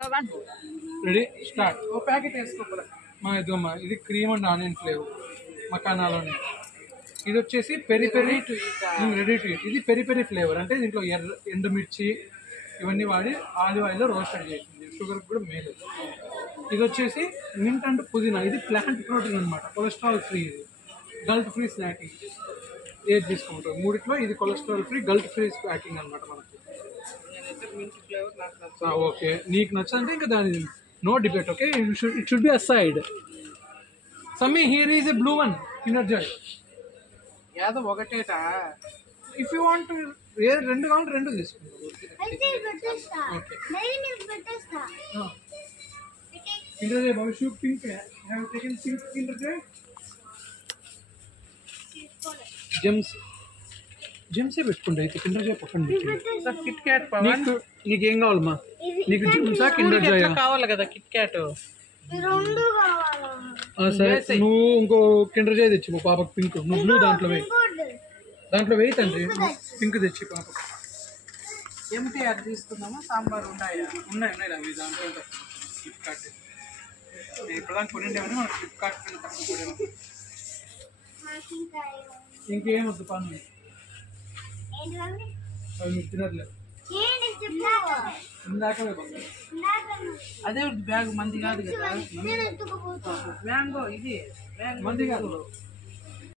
Ready start. ఓ packet వేసుకోవాలి మా ఇదిగమ్మా. ఇది క్రీమ్ అండ్ ఆనియన్ ఫ్లేవర్ మకానాలోనే. ఇది వచ్చేసి peri peri ready to eat. ఇది పెరి పెరి ఫ్లేవర్ అంటే దీంట్లో ఎండుమిర్చి ఇవన్నీ వాడి ఆలివ్ ఆయిల్లో రోస్టెడ్ చేసింది. షుగర్ కూడా మేలు. ఇది వచ్చేసి మింట్ అండ్ పుదీనా. ఇది ప్లాంట్ ప్రోటీన్ అనమాట, కొలెస్ట్రాల్ ఫ్రీ. ఇది గల్ట్ ఫ్రీ స్నాకింగ్. ఏది తీసుకుంటాం మూడిట్లో ఇది cholesterol free guilt free packing అనమాట మనకి. ఓకే, నీకు నచ్చంటే ఇంకా దాని no debate. Okay, it should be aside. సమ్మీ here is a blue one Kinder Joy. ఏదో ఒకటేటా. ఇఫ్ యూ వాంట్ రెండు కావాలి రెండు తీసుకుంటాం. కిండర్ జాయ్ భవిష్యత్ pink have taken pink Kinder Joy. జెమ్సే పెట్టుకుంటా అయితే కిండర్ జాయ్ పక్కన కిట్ క్యాట్. నీకేం కావాలమ్మా? నీకు జెమ్సా కిండర్ జాయ్ కావాలి కదా? కిట్ క్యాట్ సరే, నువ్వు ఇంకో కిండర్ జాయ్ తెచ్చి పాపకు పింక్. నువ్వు బ్లూ దాంట్లో వేయి తండ్రి. పింక్ తెచ్చి పాపకు. ఎంటీఆర్ తీసుకుందామా? సాంబార్ ఉన్నాయా? ఉన్నాయి అవి దాంట్లో ఫ్లిప్కార్ట్. ఇప్పుడు కొనిండేమని మనం ఫ్లిప్కార్ట్ ఇంకేం వద్దు పని. అవి మీకు తినట్లేదు. ఇందాకమే అదే బ్యాగ్ మంది కాదు కదా. మ్యాంగో ఇది మంది కాదు.